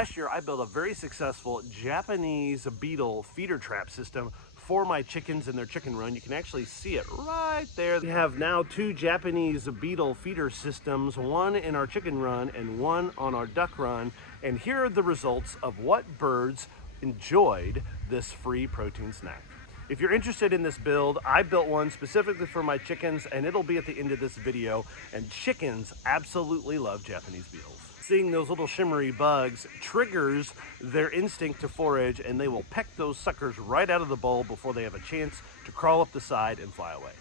Last year, I built a very successful Japanese beetle feeder trap system for my chickens in their chicken run. You can actually see it right there. We have now 2 Japanese beetle feeder systems, one in our chicken run and one on our duck run. And here are the results of what birds enjoyed this free protein snack. If you're interested in this build, I built one specifically for my chickens, and it'll be at the end of this video. And chickens absolutely love Japanese beetles. Seeing those little shimmery bugs triggers their instinct to forage, and they will peck those suckers right out of the bowl before they have a chance to crawl up the side and fly away.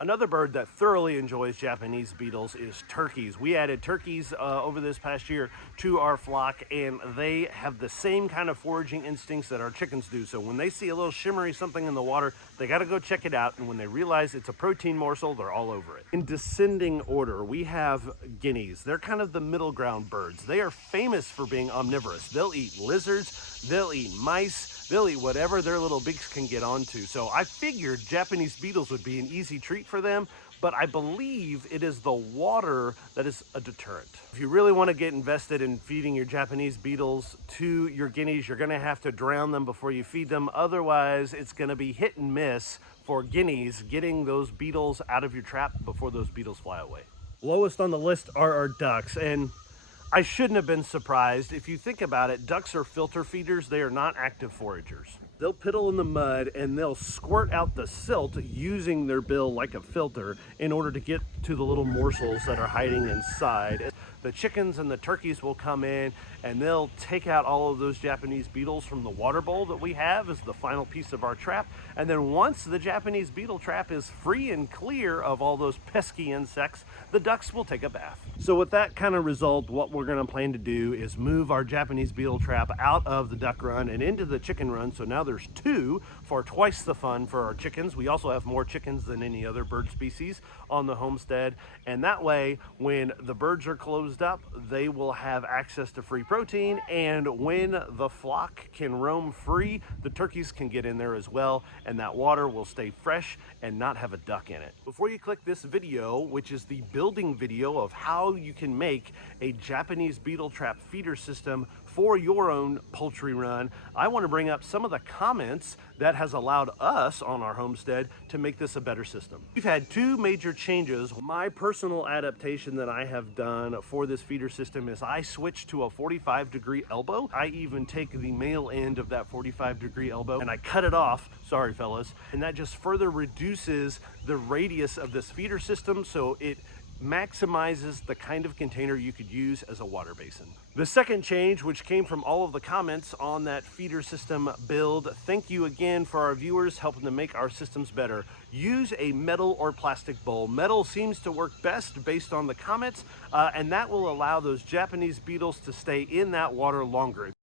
Another bird that thoroughly enjoys Japanese beetles is turkeys. We added turkeys over this past year to our flock, and they have the same kind of foraging instincts that our chickens do. So when they see a little shimmery something in the water, they got to go check it out. And when they realize it's a protein morsel, they're all over it. In descending order, we have guineas. They're kind of the middle ground birds. They are famous for being omnivorous. They'll eat lizards, they'll eat mice, they'll eat whatever their little beaks can get onto. So I figured Japanese beetles would be an easy treat for them, but I believe it is the water that is a deterrent. If you really want to get invested in feeding your Japanese beetles to your guineas, you're going to have to drown them before you feed them. Otherwise, it's going to be hit and miss for guineas getting those beetles out of your trap before those beetles fly away. Lowest on the list are our ducks, and I shouldn't have been surprised. If you think about it, ducks are filter feeders. They are not active foragers. They'll piddle in the mud and they'll squirt out the silt using their bill like a filter in order to get to the little morsels that are hiding inside. The chickens and the turkeys will come in and they'll take out all of those Japanese beetles from the water bowl that we have as the final piece of our trap. And then once the Japanese beetle trap is free and clear of all those pesky insects, the ducks will take a bath. So with that kind of result, what we're going to plan to do is move our Japanese beetle trap out of the duck run and into the chicken run. So now there's 2 for twice the fun for our chickens. We also have more chickens than any other bird species on the homestead. And that way, when the birds are closed up, they will have access to free protein, and when the flock can roam free, the turkeys can get in there as well, and that water will stay fresh and not have a duck in it. Before you click this video, which is the building video of how you can make a Japanese beetle trap feeder system for your own poultry run, I want to bring up some of the comments that has allowed us on our homestead to make this a better system. We've had 2 major changes. My personal adaptation that I have done for this feeder system is I switched to a 45-degree elbow. I even take the male end of that 45-degree elbow and I cut it off, sorry fellas, and that just further reduces the radius of this feeder system, so it maximizes the kind of container you could use as a water basin. The second change, which came from all of the comments on that feeder system build, thank you again for our viewers helping to make our systems better. Use a metal or plastic bowl. Metal seems to work best based on the comments, and that will allow those Japanese beetles to stay in that water longer.